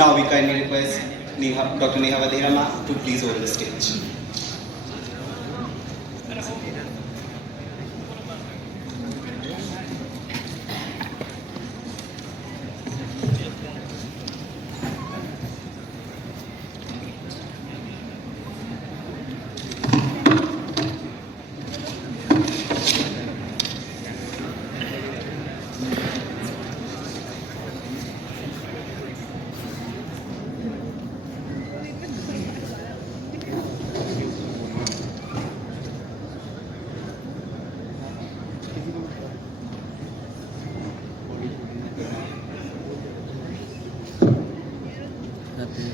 Now we kindly request Dr. Neha Wadhera ma'am to please hold the stage.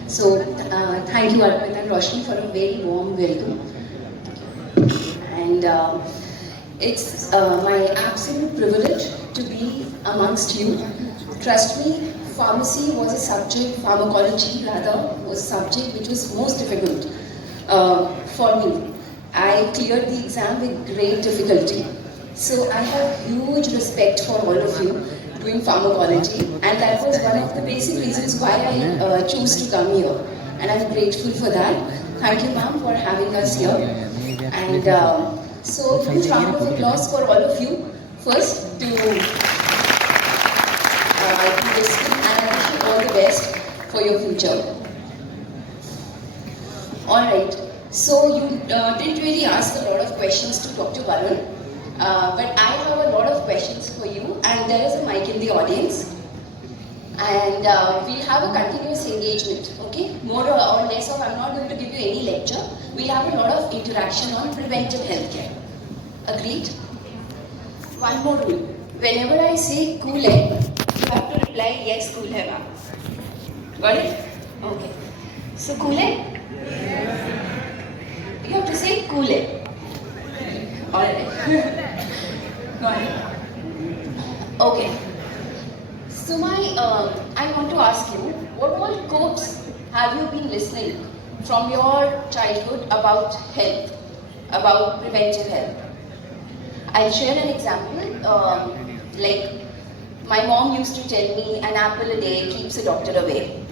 So, thank you Arpita and Roshni for a very warm welcome. And it's my absolute privilege to be amongst you. Trust me, pharmacy was a subject, pharmacology rather, was a subject which was most difficult for me. I cleared the exam with great difficulty. So I have huge respect for all of you doing pharmacology, and that was one of the basic reasons why I chose to come here, and I'm grateful for that. Thank you ma'am for having us here, and so huge round of applause for all of you first to this team, and I wish you all the best for your future. Alright, so you didn't really ask a lot of questions to Dr. Varun. But I have a lot of questions for you, and there is a mic in the audience, and we'll have a continuous engagement, okay? More or less of, I'm not going to give you any lecture. We'll have a lot of interaction on preventive healthcare. Agreed? One more rule. Whenever I say cool hai, you have to reply yes, cool hai ma'am. Got it? Okay. So cool hai? You have to say cool hai. Alright. Got it. Okay. So I want to ask you, what all quotes have you been listening from your childhood about health, about preventive health? I'll share an example. Like my mom used to tell me an apple a day keeps a doctor away.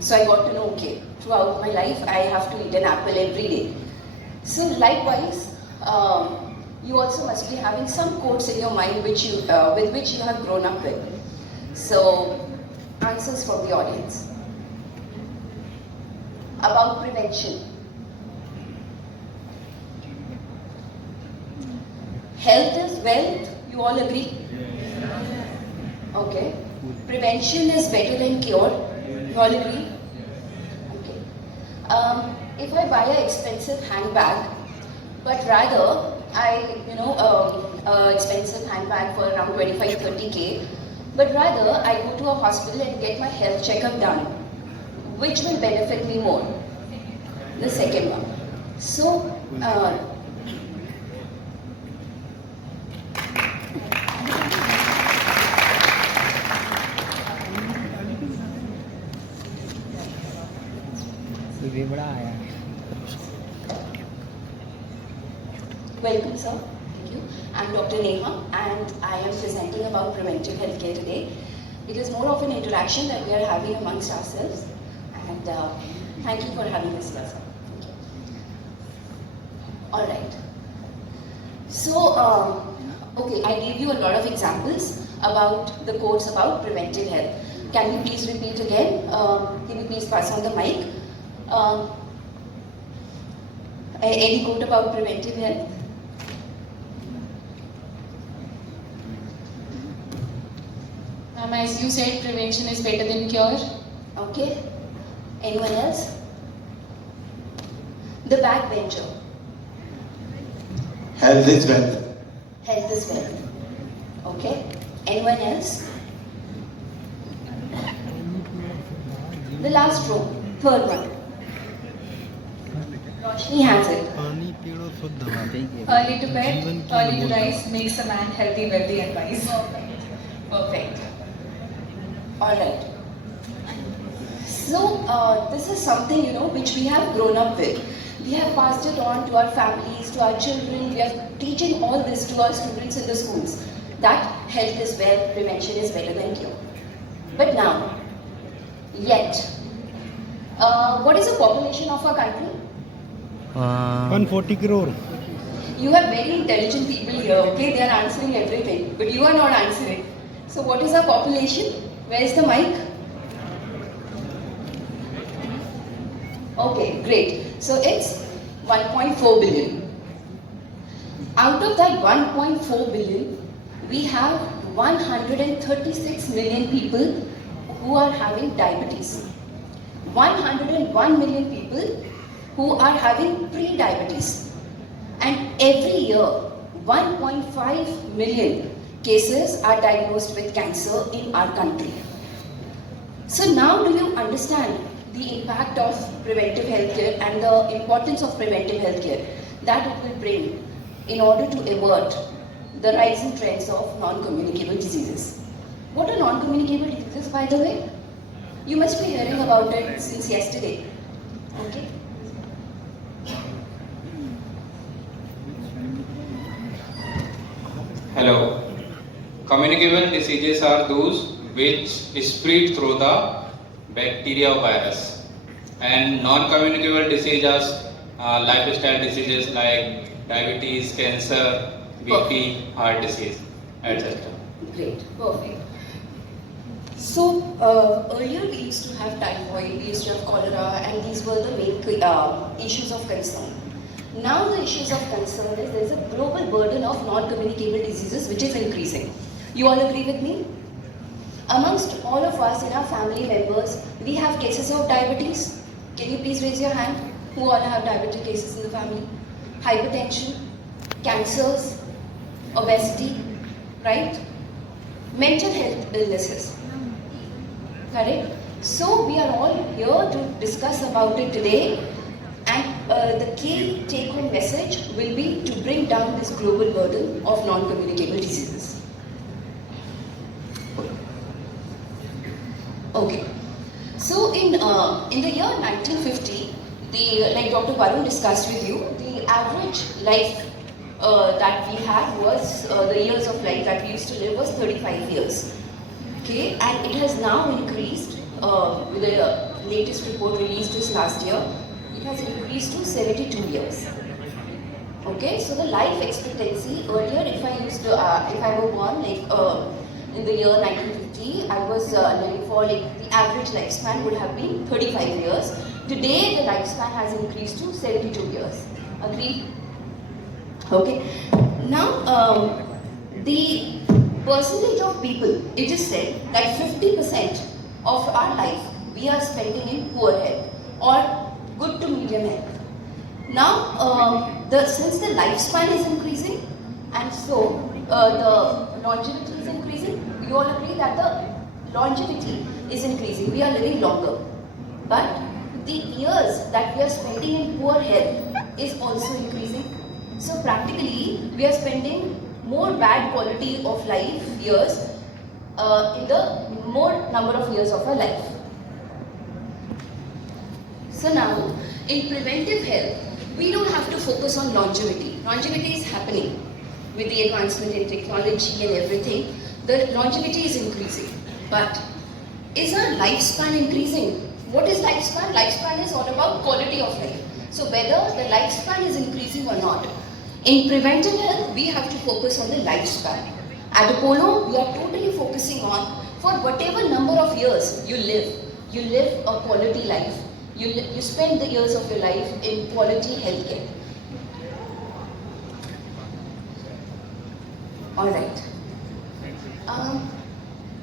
So I got to know, okay, throughout my life I have to eat an apple every day. So likewise, you also must be having some quotes in your mind which you, with which you have grown up with. So, answers from the audience. About prevention. Health is wealth, you all agree? Okay. Prevention is better than cure, you all agree? Okay. If I buy an expensive handbag, but rather expensive handbag for around 25-30K, but rather I go to a hospital and get my health checkup done. Which will benefit me more? The second one. So, welcome sir, thank you. I'm Dr. Neha and I am presenting about preventive healthcare today. It is more of an interaction that we are having amongst ourselves, and thank you for having us here sir. Thank you. Alright. So, okay, I gave you a lot of examples about the quotes about preventive health. Can you please repeat again? Can you please pass on the mic? Any quote about preventive health? As you said, prevention is better than cure. Okay. Anyone else? The backbencher. Health is wealth. Health is wealth. Okay. Anyone else? The last row. Third one. Roshni has it. Early to bed, early to rise makes a man healthy, wealthy and wise. Perfect. Alright. So, this is something, which we have grown up with. We have passed it on to our families, to our children. We are teaching all this to our students in the schools. That health is wealth, prevention is better than cure. But now, yet, What is the population of our country? 140 crore. You have very intelligent people here, okay? They are answering everything, but you are not answering. So what is our population? Where is the mic? Okay, great. So it's 1.4 billion. Out of that 1.4 billion, we have 136 million people who are having diabetes. 101 million people who are having pre-diabetes. And every year, 1.5 million cases are diagnosed with cancer in our country. So now do you understand the impact of preventive healthcare and the importance of preventive healthcare that it will bring in order to avert the rising trends of non-communicable diseases? What are non-communicable diseases, by the way? You must be hearing about it since yesterday. Okay? Hello. Communicable diseases are those which spread through the bacteria or virus. And non-communicable diseases are lifestyle diseases like diabetes, cancer, BP, heart disease, etc. Great, perfect. So earlier we used to have typhoid, we used to have cholera, and these were the main issues of concern. Now the issues of concern is there is a global burden of non-communicable diseases which is increasing. You all agree with me? Amongst all of us in our family members, we have cases of diabetes. Can you please raise your hand? Who all have diabetic cases in the family? Hypertension, cancers, obesity, right? Mental health illnesses. Correct? So we are all here to discuss about it today, and the key take-home message will be to bring down this global burden of non-communicable diseases. Okay. So in the year 1950, like Dr. Varun discussed with you, the average life that we had was the years of life that we used to live was 35 years. Okay, and it has now increased with the latest report released just last year. It has increased to 72 years. Okay, so the life expectancy earlier, if I were born like in the year 1950, I was living for like the average lifespan would have been 35 years. Today, the lifespan has increased to 72 years. Agreed? Okay. Now, the percentage of people, it is said that 50% of our life we are spending in poor health or good to medium health. Now, since the lifespan is increasing and so the longevity is increasing, you all agree that the longevity is increasing. We are living longer. But the years that we are spending in poor health is also increasing. So practically, we are spending more bad quality of life years in the more number of years of our life. So now, in preventive health, we don't have to focus on longevity. Longevity is happening with the advancement in technology and everything. The longevity is increasing. But is our lifespan increasing? What is lifespan? Lifespan is all about quality of life. So whether the lifespan is increasing or not, in preventive health, we have to focus on the lifespan. At Apollo, we are totally focusing on, for whatever number of years you live a quality life. You spend the years of your life in quality healthcare. Alright.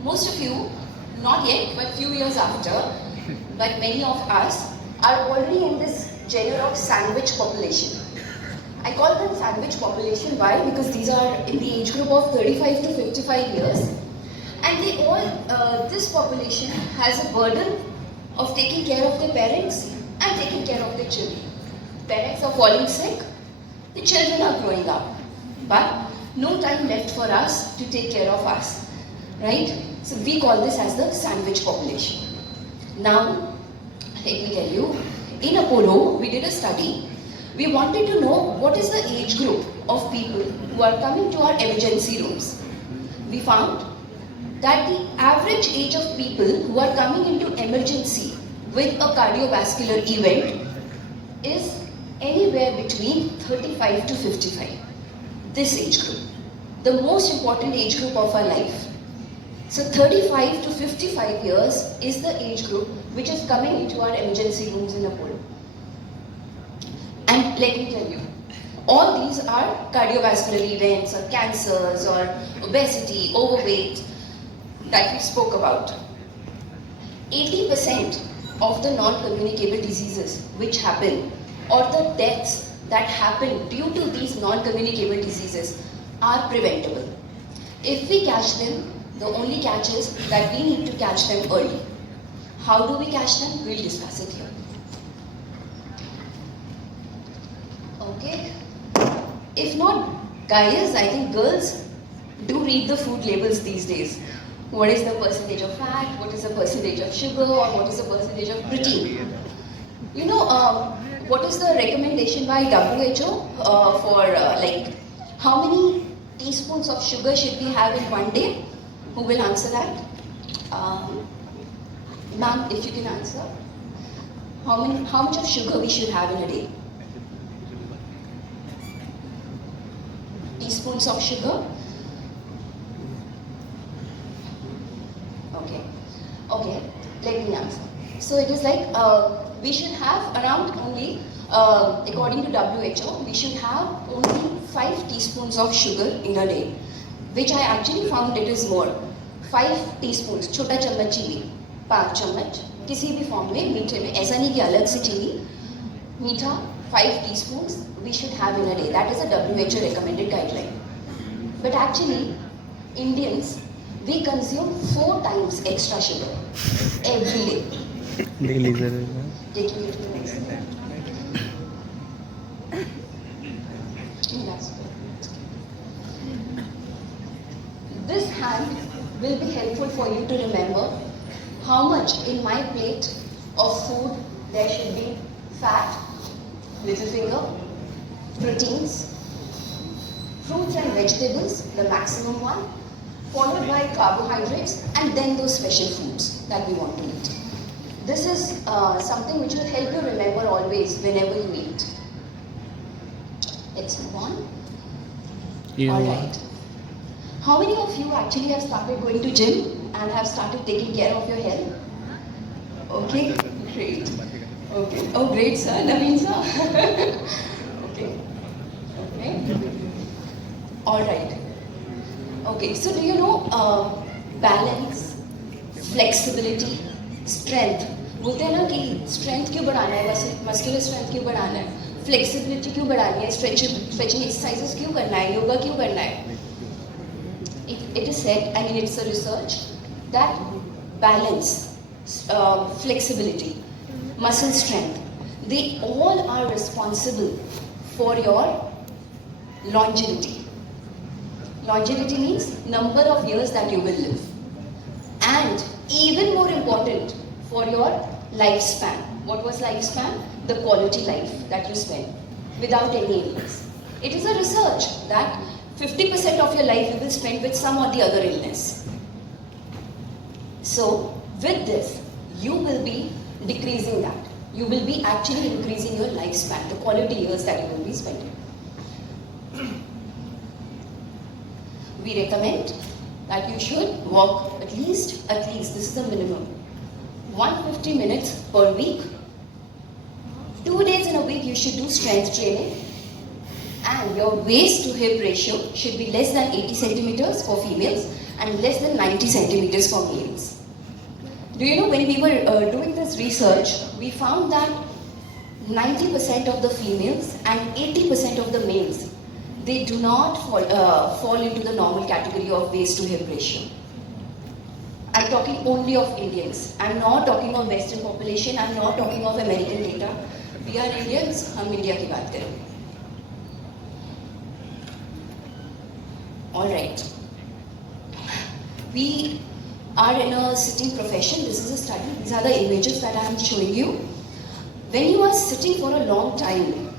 Most of you, not yet, but few years after, but many of us are already in this genre of sandwich population. I call them sandwich population. Why? Because these are in the age group of 35 to 55 years. And they all, this population has a burden of taking care of their parents and taking care of their children. Parents are falling sick, the children are growing up. But no time left for us to take care of us. Right? So we call this as the sandwich population. Now, let me tell you, in Apollo, we did a study. We wanted to know what is the age group of people who are coming to our emergency rooms. We found that the average age of people who are coming into emergency with a cardiovascular event is anywhere between 35 to 55. This age group. The most important age group of our life. So 35 to 55 years is the age group which is coming into our emergency rooms in Apollo. And let me tell you, all these are cardiovascular events or cancers or obesity, overweight that we spoke about. 80% of the non-communicable diseases which happen or the deaths that happen due to these non-communicable diseases are preventable. If we catch them, the only catch is that we need to catch them early. How do we catch them? We'll discuss it here. Okay. If not guys, I think girls do read the food labels these days. What is the percentage of fat, what is the percentage of sugar, or what is the percentage of protein? You know, what is the recommendation by WHO for like how many teaspoons of sugar should we have in one day? Who will answer that? Ma'am, if you can answer. How much of sugar we should have in a day? Teaspoons of sugar? Okay, let me answer. So it is like we should have around only, according to WHO, we should have only 5 teaspoons of sugar in a day, which I actually found it is more. 5 teaspoons, छोटा चम्मच चीनी, 5 चम्मच, किसी भी form में मीठे में, ऐसा नहीं कि अलग से चीनी, मीठा 5 teaspoons we should have in a day. That is a WHO recommended guideline. But actually, Indians, we consume 4 times extra sugar every day. Daily, sir. Taking it to the next step. That's good. This hand will be helpful for you to remember how much in my plate of food there should be fat, little finger, proteins, fruits and vegetables, the maximum one, followed by carbohydrates, and then those special foods that we want to eat. This is something which will help you remember always whenever you eat. Let's move on. Yeah. Alright. How many of you actually have started going to gym and have started taking care of your health? Okay, great. Okay. Oh, great, sir. Naveen, sir. Okay. Alright. Okay, so do you know balance, flexibility, strength? बोलते हैं ना कि strength क्यों बढ़ाना है, muscular strength क्यों बढ़ाना है, flexibility क्यों बढ़ानी है, stretching exercises क्यों करना है, yoga क्यों करना है? It is said, I mean it's a research, that balance, flexibility, muscle strength, they all are responsible for your longevity. Longevity means number of years that you will live. And even more important, for your lifespan. What was lifespan? The quality life that you spend without any illness. It is a research that 50% of your life you will spend with some or the other illness. So, with this, you will be decreasing that. You will be actually increasing your lifespan, the quality years that you will be spending. We recommend that you should walk at least, this is the minimum, 150 minutes per week. 2 days in a week you should do strength training, and your waist to hip ratio should be less than 80 centimeters for females and less than 90 centimeters for males. Do you know, when we were doing this research, we found that 90% of the females and 80% of the males, they do not fall into the normal category of waist to hip ratio. I'm talking only of Indians. I'm not talking of Western population. I'm not talking of American data. We are Indians. हम India की बात करें. All right. We are in a sitting profession. This is a study. These are the images that I am showing you. When you are sitting for a long time,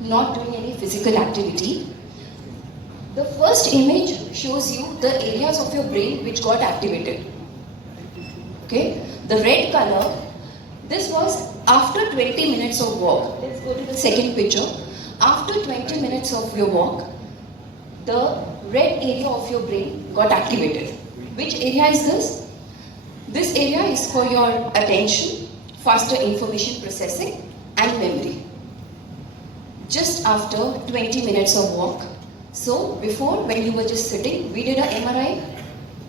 not doing any physical activity, the first image shows you the areas of your brain which got activated. Okay? The red color This was after 20 minutes of walk. Let's go to the second picture. After 20 minutes of your walk, the red area of your brain got activated. Which area is this? This area is for your attention, faster information processing, and memory. Just after 20 minutes of walk. So before, when you were just sitting, we did a MRI.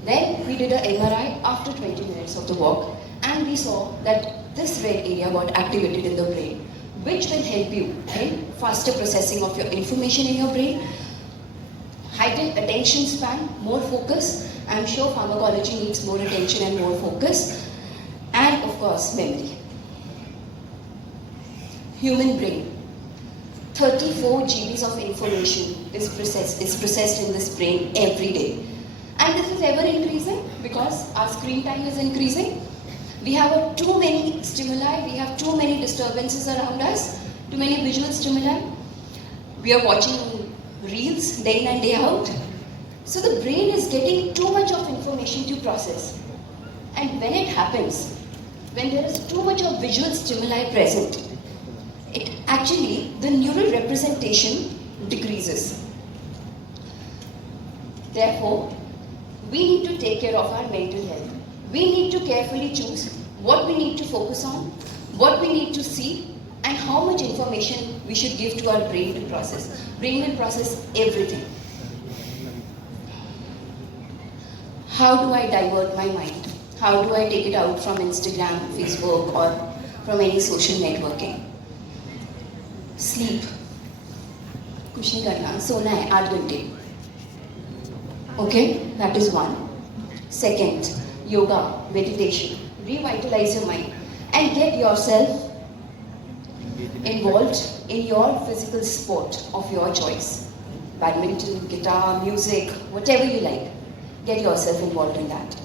Then we did a MRI after 20 minutes of the walk, and we saw that this red area got activated in the brain, which will help you in faster processing of your information in your brain, heightened attention span, more focus. I'm sure pharmacology needs more attention and more focus, and of course memory. Human brain. 34 GBs of information is processed in this brain every day. And this is ever increasing because our screen time is increasing. We have too many stimuli, we have too many disturbances around us, too many visual stimuli. We are watching reels day in and day out. So the brain is getting too much of information to process. And when it happens, when there is too much of visual stimuli present, the neural representation decreases. Therefore, we need to take care of our mental health. We need to carefully choose what we need to focus on, what we need to see, and how much information we should give to our brain to process. Brain will process everything. How do I divert my mind? How do I take it out from Instagram, Facebook, or from any social networking? Sleep. कुछ नहीं करना, सोना है 8 घंटे. Okay, that is one. Second, yoga, meditation. Revitalize your mind and get yourself involved in your physical sport of your choice. Badminton, guitar, music, whatever you like. Get yourself involved in that.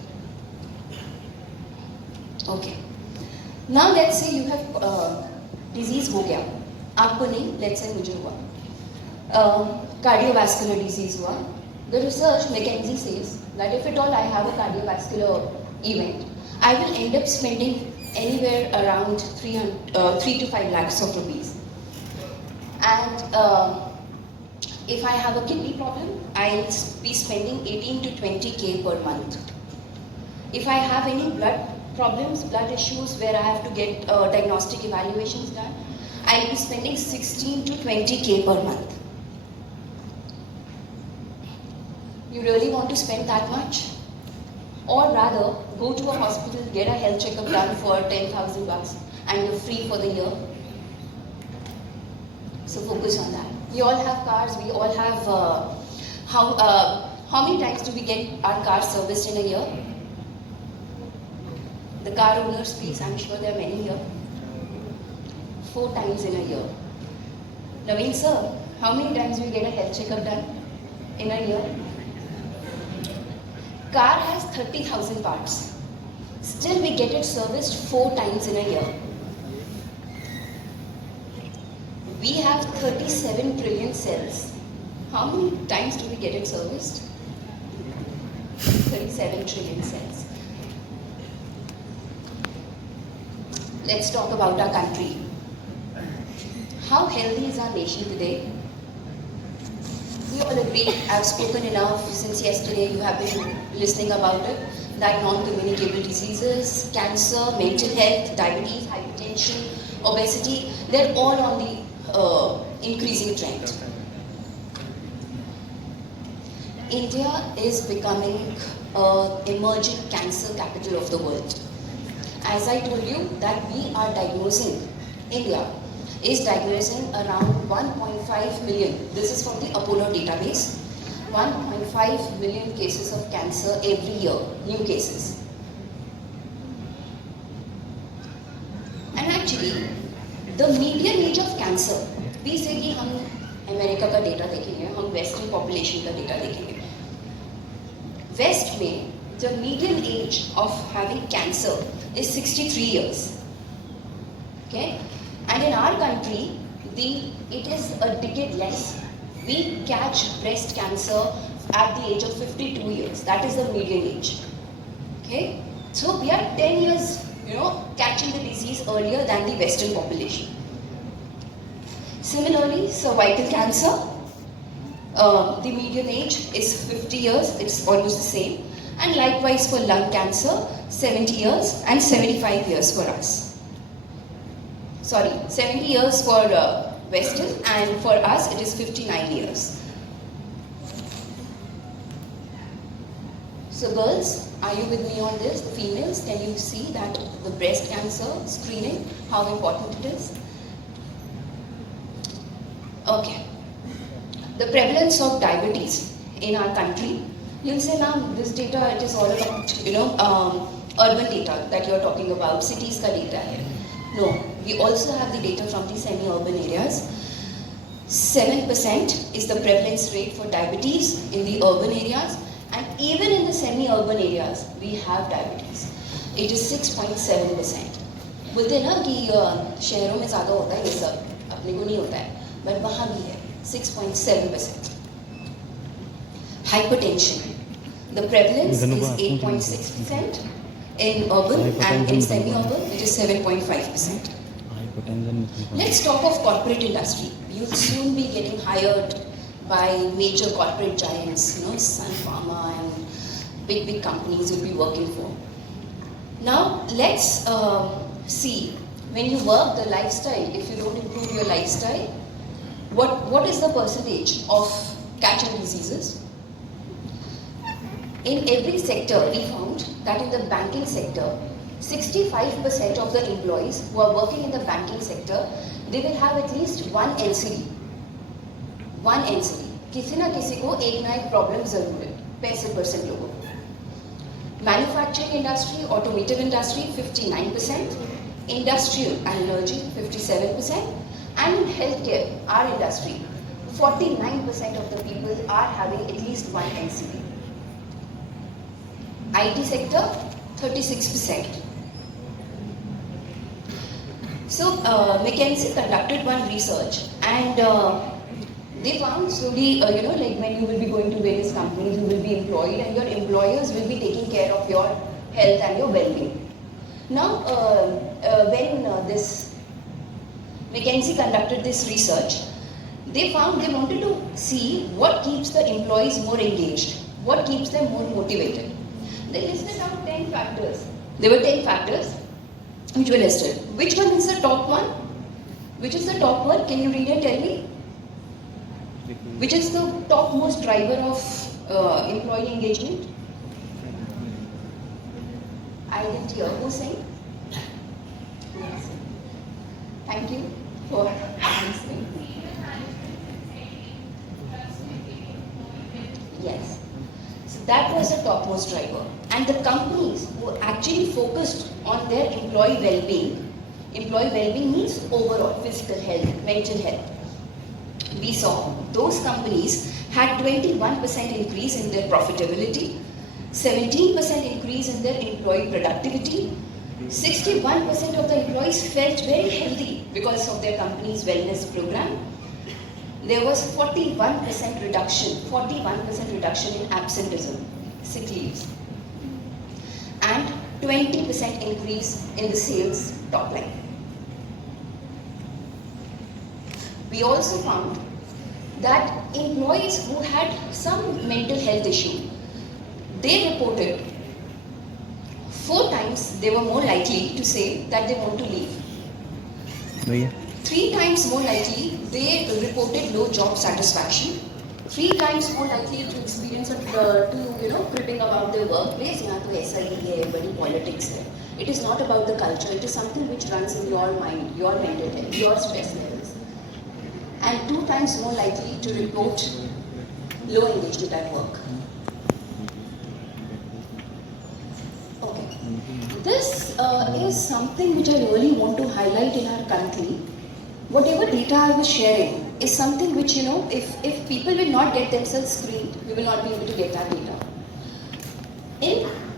Okay. Now let's say you have disease हो गया. आपको नहीं, let's say मुझे हुआ. Cardiovascular disease हुआ. The research McKinsey says that if at all I have a cardiovascular event, I will end up spending anywhere around 3 to 5 lakhs of rupees. And if I have a kidney problem, I'll be spending 18 to 20k per month. If I have any blood problems, blood issues where I have to get diagnostic evaluations done, I'll be spending 16 to 20k per month. You really want to spend that much? Or rather, go to a hospital, get a health checkup done for 10,000 bucks and you're free for the year. So focus on that. We all have cars, we all have, how many times do we get our car serviced in a year? The car owners, please, I'm sure there are many here. 4 times in a year. Naveen sir, how many times do we get a health checkup done in a year? Car has 30,000 parts. Still we get it serviced 4 times in a year. We have 37 trillion cells. How many times do we get it serviced? 37 trillion cells. Let's talk about our country. How healthy is our nation today? We all agree, I've spoken enough since yesterday, you have been listening about it, that non-communicable diseases, cancer, mental health, diabetes, hypertension, obesity, they're all on the increasing trend. India is becoming an emerging cancer capital of the world. As I told you that we are diagnosing, India is diagnosing around 1.5 million, this is from the Apollo database, 1.5 million cases of cancer every year, new cases. And actually, the median age of cancer, we say कि हम America का data देखेंगे, हम western population का data देखेंगे. Waste में the median age of having cancer is 63 years. Okay? And in our country, it is a decade less. We catch breast cancer at the age of 52 years. That is the median age. Okay? So we are 10 years, catching the disease earlier than the Western population. Similarly, cervical cancer, the median age is 50 years, it's almost the same. And likewise for lung cancer, 70 years and 75 years for us. Sorry, 70 years for Western, and for us it is 59 years. So girls, are you with me on this? The females, can you see that the breast cancer screening, how important it is? Okay. The prevalence of diabetes in our country. You'll say, ma'am, this data, it is all about, urban data that you're talking about, cities ka data hai. No, we also have the data from the semi-urban areas. 7% is the prevalence rate for diabetes in the urban areas, and even in the semi-urban areas, we have diabetes. It is 6.7%. बोलते हैं ना कि शहरों में ज़्यादा होता है ये सब, अपने को नहीं होता है, but वहाँ भी है 6.7%. Hypertension. The prevalence is 8.6% in urban and in semi-urban, which is 7.5%. Let's talk of corporate industry. You'll soon be getting hired by major corporate giants, Sun Pharma and big companies you'll be working for. Now, let's see, when you work the lifestyle, if you don't improve your lifestyle, what is the percentage of catching diseases? In every sector, we found that in the banking sector, 65% of the employees who are working in the banking sector, they will have at least one NCD. One NCD. किसी ना किसी को एक ना एक problem जरूर है, 65% लोगों को. Manufacturing industry, automotive industry, 59%. Industrial and energy, 57%. And in healthcare, our industry, 49% of the people are having at least one NCD. IT sector, 36%. So, McKinsey conducted one research, and they found slowly, like when you will be going to various companies, you will be employed, and your employers will be taking care of your health and your well-being. Now, when this McKinsey conducted this research, they found they wanted to see what keeps the employees more engaged, what keeps them more motivated. They listed out 10 factors. There were 10 factors which were listed. Which one is the top one? Which is the top one? Can you read and tell me? Which is the topmost driver of employee engagement? I didn't hear. Who's saying? Yes. Thank you for answering. Yes. So that was the topmost driver. And the companies who actually focused on their employee well-being means overall physical health, mental health. We saw those companies had 21% increase in their profitability, 17% increase in their employee productivity, 61% of the employees felt very healthy because of their company's wellness program. There was 41% reduction in absenteeism, sick leaves, and 20% increase in the sales top line. We also found that employees who had some mental health issue, they reported 4 times they were more likely to say that they want to leave. 3 times more likely they reported low job satisfaction. 3 times more likely to experience cribbing about their workplace. यहाँ तो ऐसा ही है, बड़ी politics है. It is not about the culture. It is something which runs in your mind, your mental health, your stress levels. And 2 times more likely to report low engagement at work. Okay. This is something which I really want to highlight in our country. Whatever data I was sharing is something which, if people will not get themselves screened, we will not be able to get that data.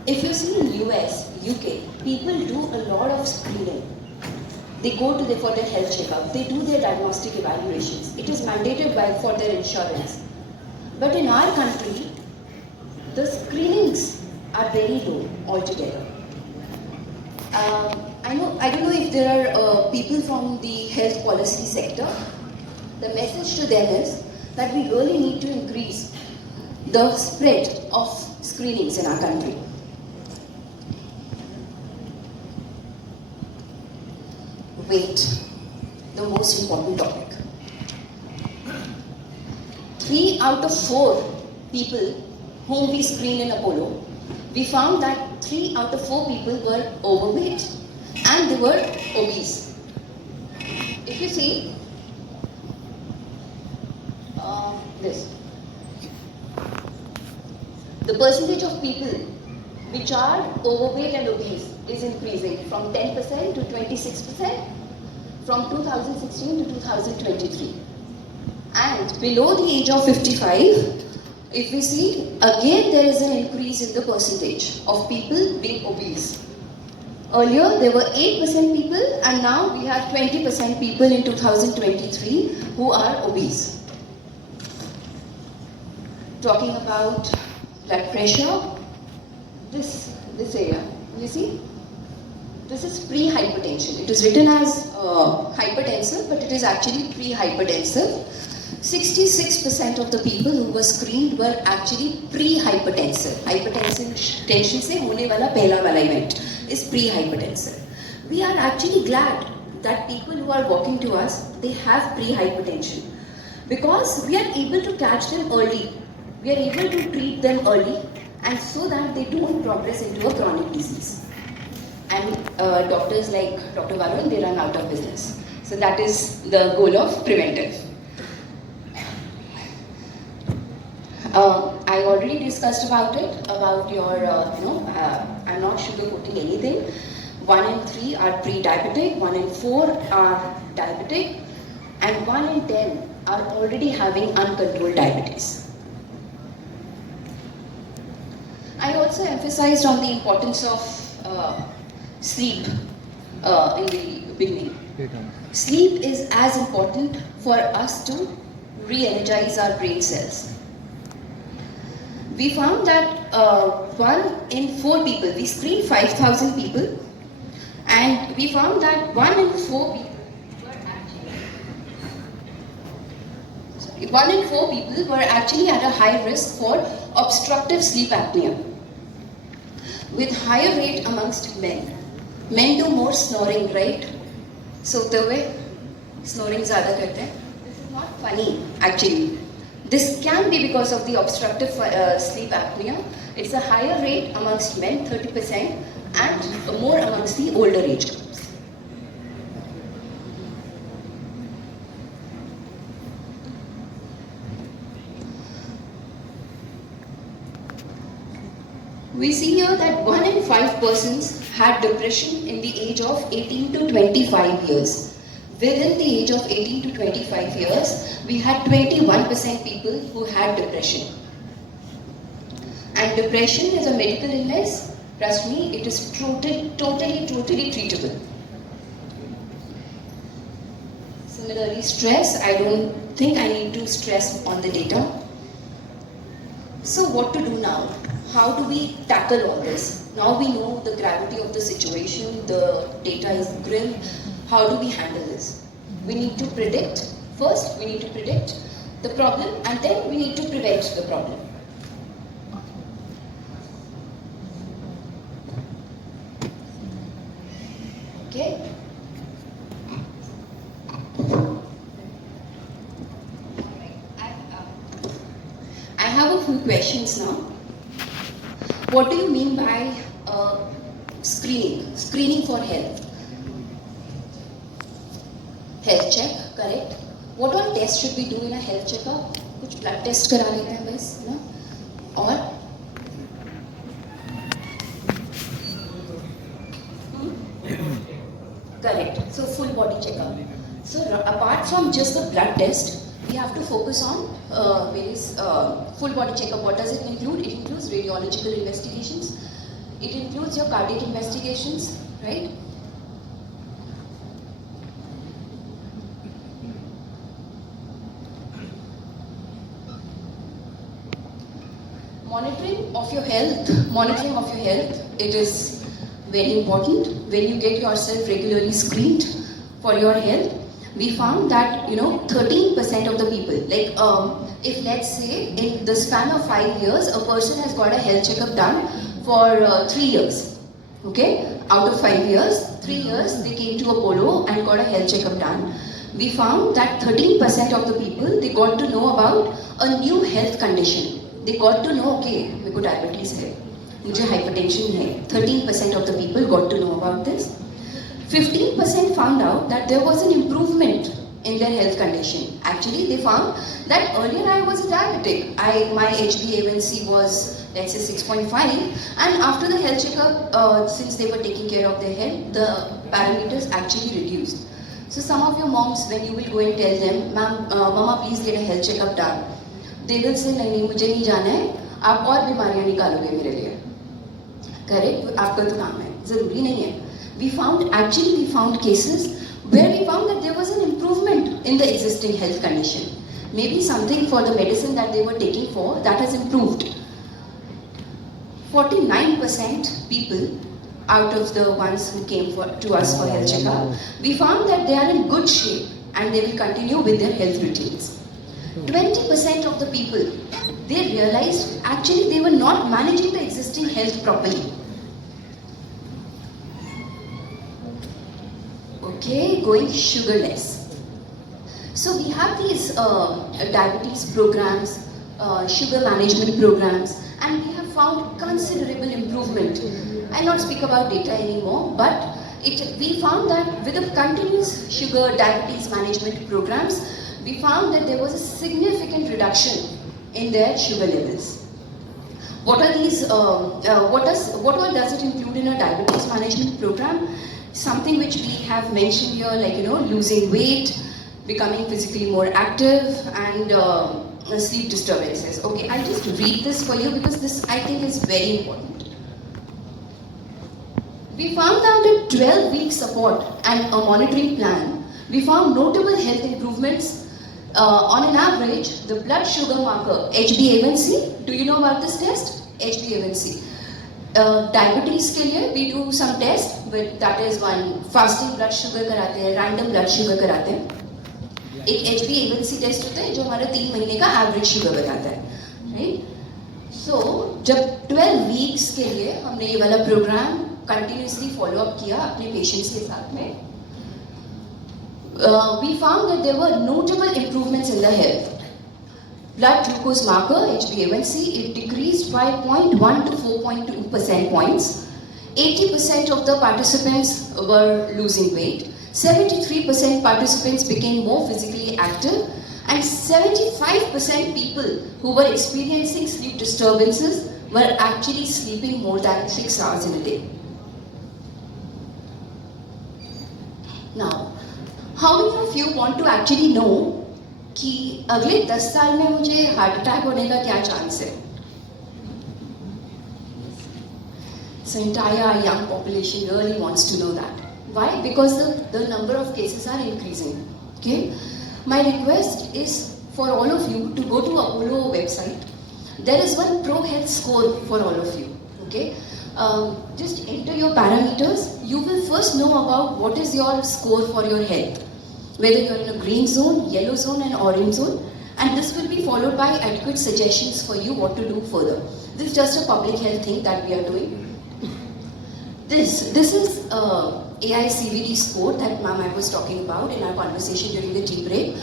If you see in US, UK, people do a lot of screening. They go for their health checkup. They do their diagnostic evaluations. It is mandated for their insurance. But in our country, the screenings are very low altogether. I don't know if there are people from the health policy sector. The message to them is that we really need to increase the spread of screenings in our country. Weight, the most important topic. 3 out of 4 people whom we screened in Apollo, we found that 3 out of 4 people were overweight and they were obese. If you see this, the percentage of people which are overweight and obese is increasing from 10% to 26% from 2016 to 2023. And below the age of 55, if we see, again there is an increase in the percentage of people being obese. Earlier there were 8% people and now we have 20% people in 2023 who are obese. Talking about blood pressure, this area, you see, this is pre-hypertension. It is written as hypertensive, but it is actually pre-hypertensive. 66% of the people who were screened were actually pre-hypertensive. Hypertension se hone wala pehla wala event is pre-hypertensive. We are actually glad that people who are walking to us, they have pre-hypertension because we are able to catch them early. We are able to treat them early and so that they don't progress into a chronic disease. And doctors like Dr. Varun, they run out of business. So that is the goal of preventive. I already discussed about it, about your, I'm not sugarcoating anything. 1 in 3 are pre-diabetic, 1 in 4 are diabetic, and 1 in 10 are already having uncontrolled diabetes. I also emphasized on the importance of sleep in the beginning. Sleep is as important for us to re-energize our brain cells. We found that 1 in 4 people, we screened 5,000 people, and we found that 1 in 4 people were actually at a high risk for obstructive sleep apnea, with higher rate amongst men. Men do more snoring, right? सोते हुए snoring ज़्यादा करते हैं. This is not funny, actually. This can be because of the obstructive sleep apnea. It's a higher rate amongst men, 30%, and more amongst the older age groups. We see here that 1 in 5 persons had depression in the age of 18 to 25 years. Within the age of 18 to 25 years, we had 21% people who had depression. And depression is a medical illness. Trust me, it is totally treatable. Similarly, stress, I don't think I need to stress on the data. So what to do now? How do we tackle all this? Now we know the gravity of the situation, the data is grim. How do we handle this? We need to predict. First, we need to predict the problem, and then we need to prevent the problem. Okay? I have a few questions now. What do you mean by screening? Screening for health. Health check, correct? What all tests should we do in a health checkup? कुछ blood test करा लेते हैं बस, ना? और correct. So full body checkup. So apart from just the blood test, we have to focus on various full body checkup. What does it include? It includes radiological investigations. It includes your cardiac investigations, right? Monitoring of your health, it is very important, when you get yourself regularly screened for your health, we found that 13% of the people, like if let's say in the span of 5 years, a person has got a health checkup done for 3 years. Okay, out of 5 years, 3 years they came to Apollo and got a health checkup done. We found that 13% of the people, they got to know about a new health condition. They got to know, okay, मेरे को diabetes है, मुझे hypertension है. 13% of the people got to know about this. 15% found out that there was an improvement in their health condition. Actually, they found that earlier I was a diabetic. My HbA1c was, let's say, 6.5, and after the health checkup, since they were taking care of their health, the parameters actually reduced. So some of your moms, when you will go and tell them, ma'am, mama, please get a health checkup done, they will say, नहीं, मुझे नहीं जाना है, आप और बीमारियां निकालोगे मेरे लिए. Correct? आपका तो काम है, जरूरी नहीं है. We found cases where we found that there was an improvement in the existing health condition. Maybe something for the medicine that they were taking for, that has improved. 49% people out of the ones who came to us for health checkup, we found that they are in good shape and they will continue with their health routines. 20% of the people, they realized actually they were not managing the existing health properly. Okay, going sugarless. So we have these diabetes programs, sugar management programs, and we have found considerable improvement. I'll not speak about data anymore, but we found that with the continuous sugar diabetes management programs, we found that there was a significant reduction in their sugar levels. What are these? What does it include in a diabetes management program? Something which we have mentioned here, like losing weight, becoming physically more active, and sleep disturbances. Okay, I'll just read this for you because this I think is very important. We found out that 12-week support and a monitoring plan, we found notable health improvements. On an average, the blood sugar marker, HbA1c, do you know about this test? HbA1c. Diabetes के लिए we do some test, but that is one fasting blood sugar कराते हैं, random blood sugar कराते हैं. एक HbA1c test होता है जो हमारा 3 महीने का एवरेज शुगर बताता है, राइट? सो जब 12 वीक्स के लिए हमने ये वाला प्रोग्राम कंटिन्यूसली फॉलो अप किया अपने पेशेंट्स के साथ में, we found that there were notable improvements in the health. Blood glucose marker, HbA1c, it decreased by 0.1 to 4.2 percentage points. 80% of the participants were losing weight. 73% participants became more physically active, and 75% people who were experiencing sleep disturbances were actually sleeping more than 6 hours in a day. Now, how many of you want to actually know कि अगले 10 साल में मुझे heart attack होने का क्या chance है? So entire young population really wants to know that. Why? Because the number of cases are increasing. Okay. My request is for all of you to go to Apollo website. There is one Pro Health score for all of you. Okay. Just enter your parameters. You will first know about what is your score for your health. Whether you're in a green zone, yellow zone and orange zone, and this will be followed by adequate suggestions for you what to do further. This is just a public health thing that we are doing. This is AICVD score that ma'am I was talking about in our conversation during the tea break.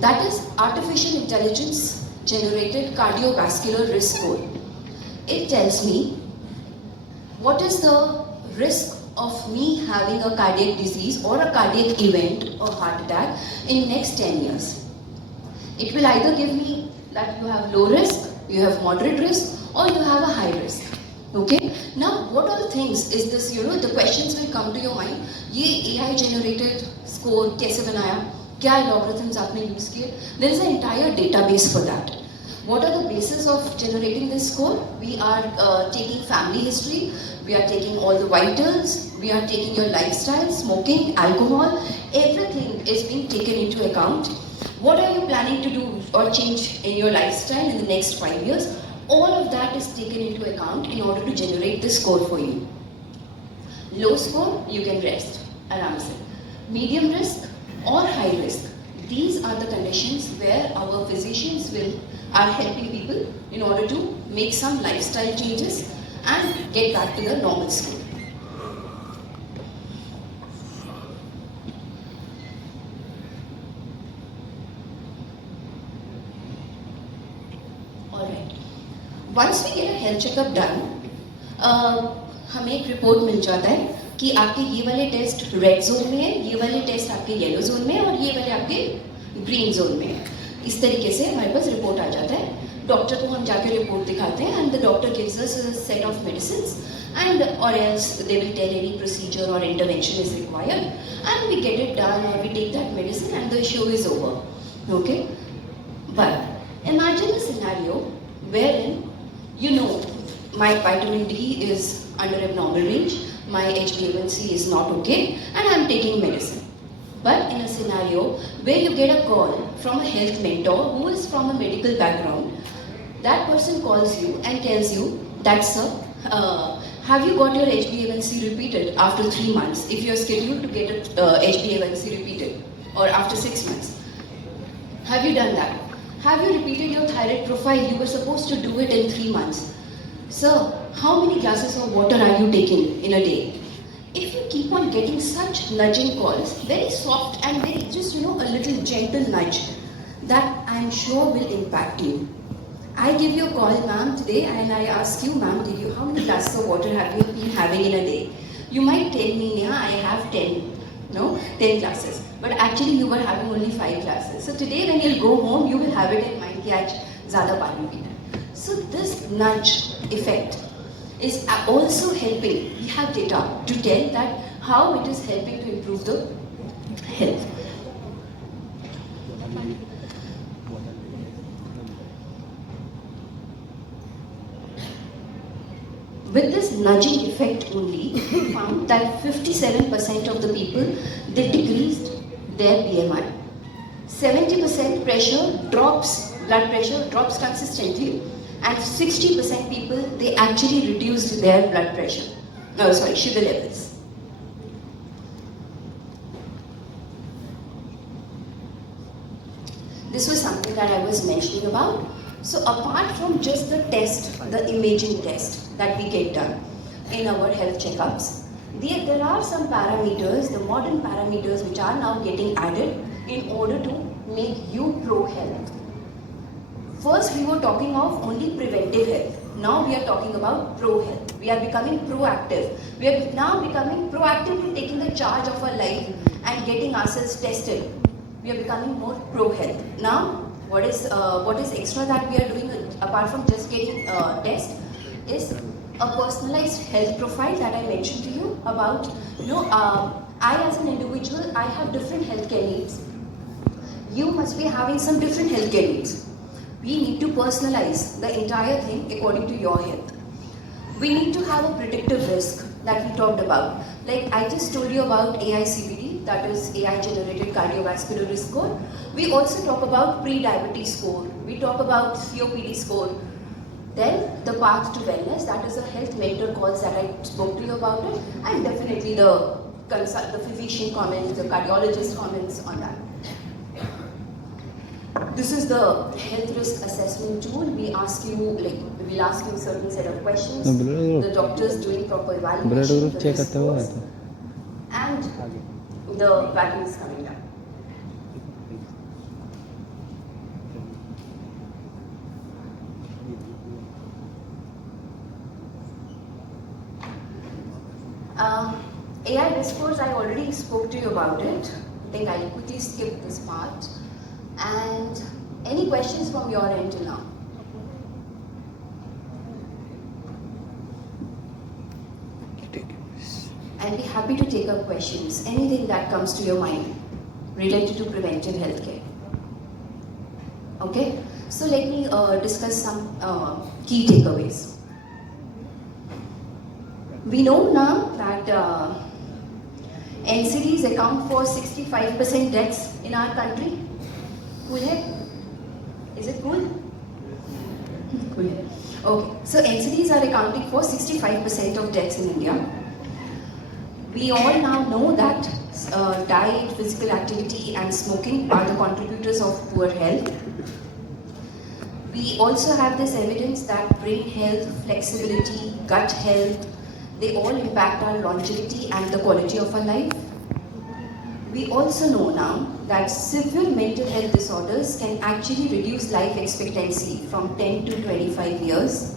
That is artificial intelligence generated cardiovascular risk score. It tells me what is the risk of me having a cardiac disease or a cardiac event or heart attack in next 10 years. It will either give me that you have low risk, you have moderate risk, or you have a high risk. Okay? Now, what are the things is this, the questions will come to your mind. ये AI generated score कैसे बनाया? क्या algorithms आपने use किए? There is an entire database for that. What are the basis of generating this score? We are taking family history, we are taking all the vitals, we are taking your lifestyle, smoking, alcohol, everything is being taken into account. What are you planning to do or change in your lifestyle in the next 5 years? All of that is taken into account in order to generate this score for you. Low score, you can rest, aram se. Medium risk or high risk. These are the conditions where our physicians are helping people in order to make some lifestyle changes and get back to the normal score. Alright. Once we get a health checkup done, हमें एक report मिल जाता है कि आपके ये वाले test red zone में है, ये वाले टेस्ट आपके येलो जोन में है और ये वाले आपके ग्रीन जोन में है. इस तरीके से हमारे पास रिपोर्ट आ जाता है. डॉक्टर को हम जाके रिपोर्ट दिखाते हैं and the doctor gives us a set of medicines and or else they will tell any procedure or intervention is required and we get it done or we take that medicine and the issue is over. Okay? But imagine a scenario wherein you know my vitamin D is under abnormal range, my HbA1c is not okay and I am taking medicine. But in a scenario where you get a call from a health mentor who is from a medical background, that person calls you and tells you that sir, have you got your HbA1c repeated after 3 months if you are scheduled to get HbA1c repeated or after 6 months? Have you done that? Have you repeated your thyroid profile? You were supposed to do it in 3 months. Sir, how many glasses of water are you taking in a day? If you keep on getting such nudging calls, very soft and very just a little gentle nudge, that I am sure will impact you. I give you a call, ma'am, today and I ask you, ma'am, how many glasses of water have you been having in a day? You might tell me, Neha, I have 10 glasses. But actually you were having only 5 glasses. So today when you'll go home, you will have it in mind that zyada pani peena. So this nudge effect is also helping, we have data to tell that how it is helping to improve the health. With this nudging effect only, we found that 57% of the people, they decreased their BMI. 70% blood pressure drops consistently, and 60% people, they actually reduced their blood pressure, sugar levels. This was something that I was mentioning about. So apart from just the test, the imaging test that we get done in our health checkups, there are some parameters, the modern parameters which are now getting added in order to make you pro-health. First we were talking of only preventive health. Now we are talking about pro-health. We are becoming proactive. We are now becoming proactively taking the charge of our life and getting ourselves tested. We are becoming more pro-health. Now, what is extra that we are doing apart from just getting test is a personalized health profile that I mentioned to you about. I as an individual, I have different healthcare needs. You must be having some different healthcare needs. We need to personalize the entire thing according to your health. We need to have a predictive risk that we talked about. Like I just told you about AICBD, that is AI generated cardiovascular risk score. We also talk about pre-diabetes score. We talk about COPD score. Then the path to wellness, that is a health mentor calls that I spoke to you about it, and definitely the physician comments, the cardiologist comments on that. This is the health risk assessment tool. We'll ask you a certain set of questions. The doctors doing proper evaluation, the risk scores, and the values coming down. AI risk scores, I already spoke to you about it. I think I'll quickly skip this part. And any questions from your end till now? I'll be happy to take up questions, anything that comes to your mind related to preventive healthcare. Okay, so let me discuss some key takeaways. We know now that NCDs account for 65% deaths in our country. Cool hai? Is it cool? Cool. Okay, so NCDs are accounting for 65% of deaths in India. We all now know that diet, physical activity and smoking are the contributors of poor health. We also have this evidence that brain health, flexibility, gut health, they all impact our longevity and the quality of our life. We also know now that severe mental health disorders can actually reduce life expectancy from 10 to 25 years.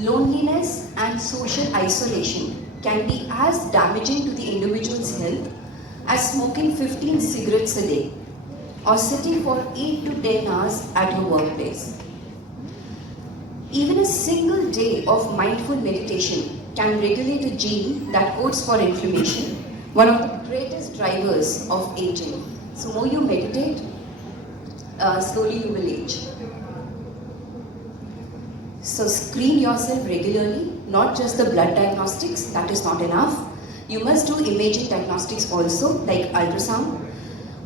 Loneliness and social isolation can be as damaging to the individual's health as smoking 15 cigarettes a day or sitting for 8 to 10 hours at your workplace. Even a single day of mindful meditation can regulate a gene that codes for inflammation, one of the greatest drivers of aging. So more you meditate, slowly you will age. So screen yourself regularly, not just the blood diagnostics, that is not enough. You must do imaging diagnostics also, like ultrasound,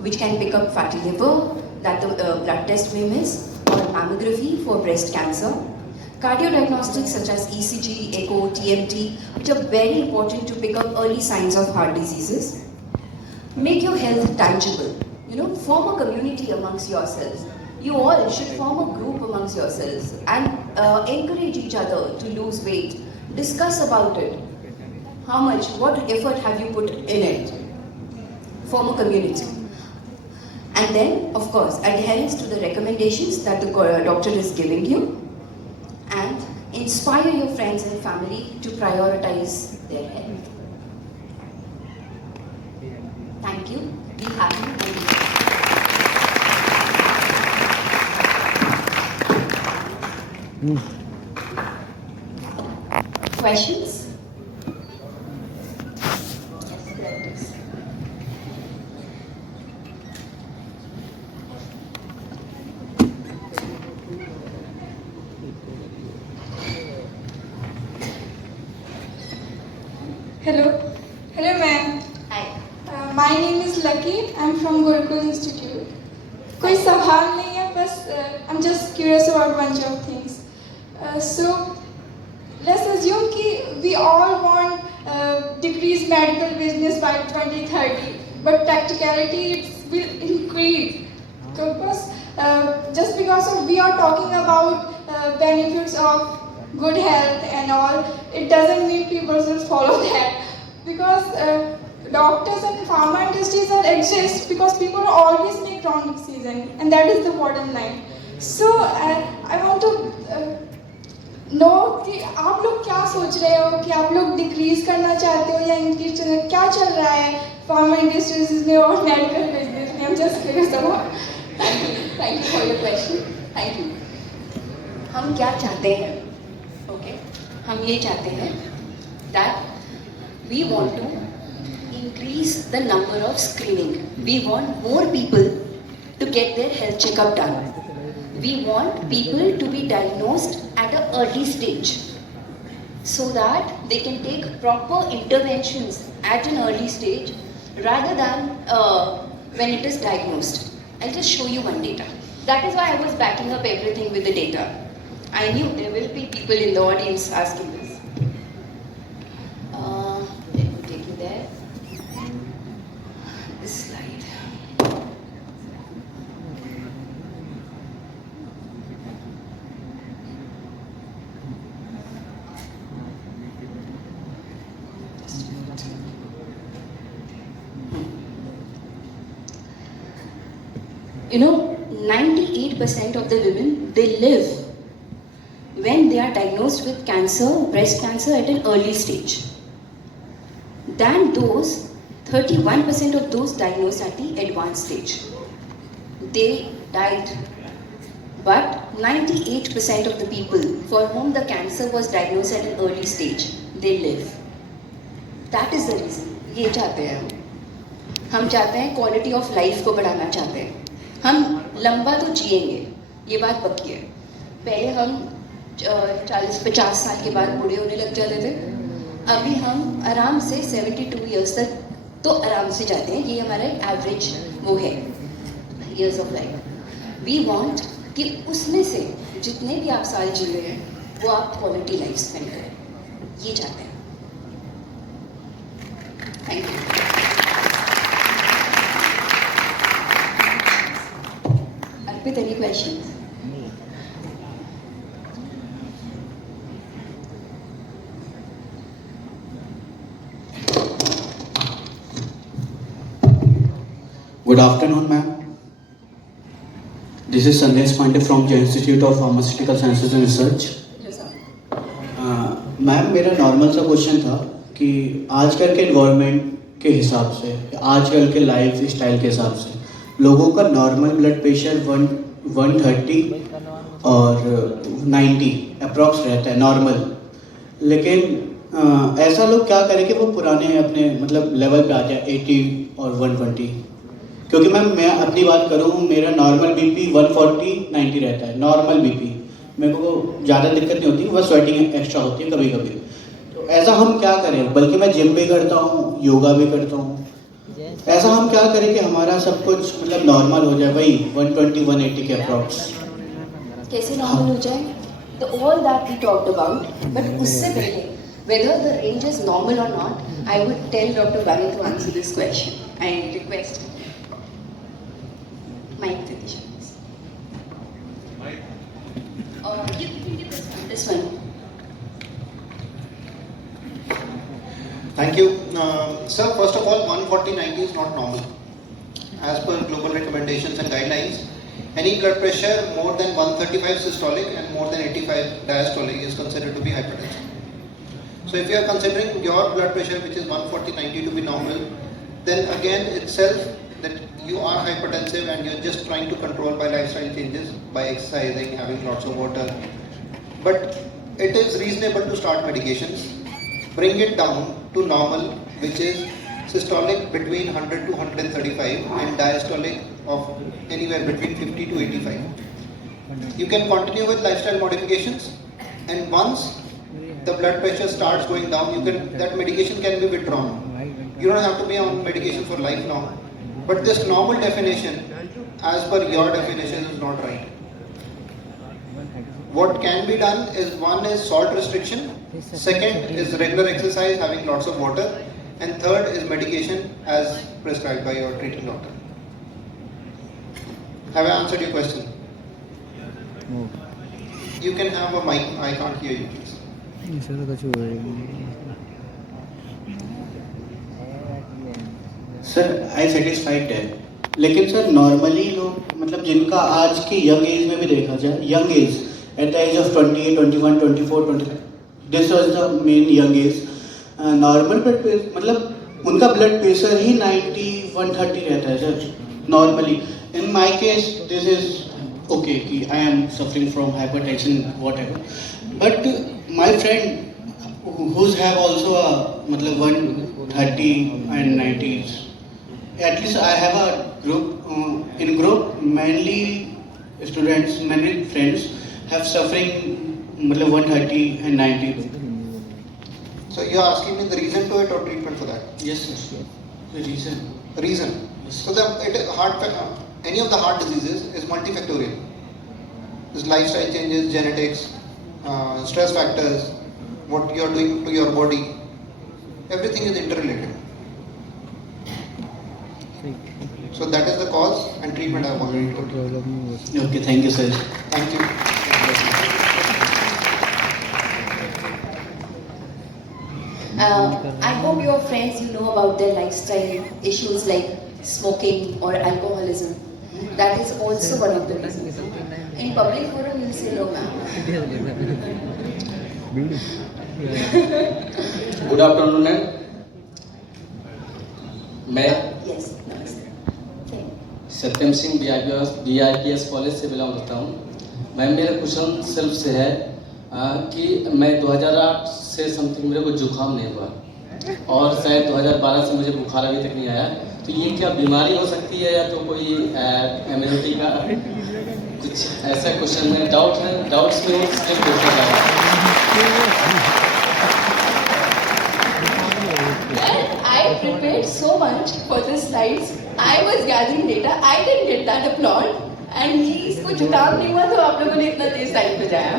which can pick up fatty liver, that the blood test may miss, or mammography for breast cancer. Cardio diagnostics such as ECG, echo, TMT, which are very important to pick up early signs of heart diseases. Make your health tangible. Form a community amongst yourselves. You all should form a group amongst yourselves and encourage each other to lose weight. Discuss about it. How much, what effort have you put in it? Form a community. And then, of course, adherence to the recommendations that the doctor is giving you. And inspire your friends and family to prioritize their health. Thank you. Be happy. Questions? Yes, there it is. Hello. Hello, ma'am. Hi. My name is Lucky. I'm from Gurukul Institute. कोई सवाल नहीं है, बस I'm just curious about a bunch of things. So let's assume कि we all want decrease medical business by 2030, but practicality it will increase. Because just because of we are talking about benefits of good health and all, it doesn't mean people will follow that. Because doctors and pharma industries are exist because people always make wrong decisions, and that is the bottom line. So I want to know कि आप लोग क्या सोच रहे हो, कि आप लोग डिक्रीज करना चाहते हो या इंक्रीज करना, क्या चल रहा है फार्मा इंडस्ट्रीज में और मेडिकल बिजनेस में? I'm just curious about. Thank you for your question. Thank you. हम क्या चाहते हैं? Okay. हम ये चाहते हैं that we want to increase the number of screening. We want more people to get their health checkup done. We want people to be diagnosed at an early stage so that they can take proper interventions at an early stage rather than when it is diagnosed. I'll just show you one data. That is why I was backing up everything with the data. I knew there will be people in the audience asking this. Let me take you there. This slide. You know, 98% of the women, they live when they are diagnosed with cancer, breast cancer at an early stage. Than those, 31% of those diagnosed at the advanced stage. They died. But 98% of the people for whom the cancer was diagnosed at an early stage, they live. That is the reason. ये चाहते हैं हम चाहते हैं quality of life को बढ़ाना चाहते हैं. हम लंबा तो जिएंगे, ये बात पक्की है. पहले हम 40-50 साल के बाद बूढ़े होने लग जाते थे. अभी हम आराम से 72 ईयर्स तक तो आराम से जाते हैं. ये हमारा एवरेज वो है years of life. We want कि उसमें से जितने भी आप साल जी रहे हैं वो आप क्वालिटी लाइफ स्पेंड करें. ये चाहते हैं. Thank you. Arpit, any questions? Good afternoon, ma'am. This is Sandesh Pandey from the Institute of Pharmaceutical Sciences and Research. Ma'am, मेरा नॉर्मल सा क्वेश्चन था कि आजकल के इन्वायरमेंट के हिसाब से, आजकल के लाइफ स्टाइल के हिसाब से लोगों का नॉर्मल ब्लड प्रेशर 130 और 90 अप्रॉक्स रहता है नॉर्मल, लेकिन ऐसा लोग क्या करें कि वो पुराने अपने मतलब लेवल पे आ जाए 80 और 120? क्योंकि मैम मैं अपनी बात करूँ, मेरा नॉर्मल बीपी 140/90 रहता है, नॉर्मल बीपी। मेरे को ज़्यादा दिक्कत नहीं होती, बस स्वेटिंग एक्स्ट्रा होती है कभी कभी। तो ऐसा हम क्या करें? बल्कि मैं जिम भी करता हूँ, योगा भी करता हूँ, ऐसा हम क्या करें कि हमारा सब कुछ मतलब नॉर्मल हो जाए, वही 120-180 के अप्रॉक्स? कैसे नॉर्मल हो जाए? तो all that we talked about, but उससे पहले whether the range is normal or not, I would tell Dr. Barry to answer this question. I request Mike Titish. You can give this one. Thank you. Sir, first of all, 140/90 is not normal. As per global recommendations and guidelines, any blood pressure more than 135 systolic and more than 85 diastolic is considered to be hypertension. So if you are considering your blood pressure, which is 140/90, to be normal, then again itself that you are hypertensive and you're just trying to control by lifestyle changes, by exercising, having lots of water. But it is reasonable to start medications, bring it down to normal, which is systolic between 100 to 135 and diastolic of anywhere between 50 to 85. You can continue with lifestyle modifications, and once the blood pressure starts going down, that medication can be withdrawn. You don't have to be on medication for lifelong. But this normal definition, as per your definition, is not right. What can be done is, one is salt restriction, second is regular exercise, having lots of water, and third is medication as prescribed by your treating doctor. Have I answered your question? You can have a mic. I can't hear you, please. Sir, I satisfied है, लेकिन sir normally लोग मतलब जिनका आज की young age में भी देखा जाए, young age at the age of 28, 21, 24, 25, this was the main young age, normal blood pressure मतलब उनका ब्लड प्रेशर ही 90/130 रहता है sir normally. In my case this is okay कि I am suffering from hypertension whatever, but my friend who's have also a मतलब 130 and 90s. At least I have a group, in group mainly students, many friends have suffering मतलब 130 and 90. So you are asking me the reason to it or treatment for that? Yes sir, the reason. Reason. So any of the heart diseases is multifactorial. There's lifestyle changes, genetics, stress factors, what you are doing to your body. Everything is interrelated. So that is the cause, and treatment I have already told you. Okay, thank you sir. Thank you. I hope your friends, you know about their lifestyle issues like smoking or alcoholism. That is also one of the reasons. In public forum, you'll say no, ma'am. Good afternoon ma'am. मैं Yes, namaste. Satyam Singh BIPS college से belong करता हूँ. Ma'am मेरा question सिर्फ से है कि मैं 2008 से समथिंग मेरे को जुकाम नहीं हुआ और शायद 2012 से मुझे बुखार अभी तक नहीं आया, तो ये क्या बीमारी हो सकती है या तो कोई इम्यूनिटी का कुछ ऐसा क्वेश्चन में डाउट है, डाउट्स में सिर्फ पूछना चाह रहा हूँ. I prepared so much for the slides. I was gathering data. I didn't get that applaud. And इसको जुकाम नहीं हुआ तो आप लोगों ने इतना तेज साइड बजाया.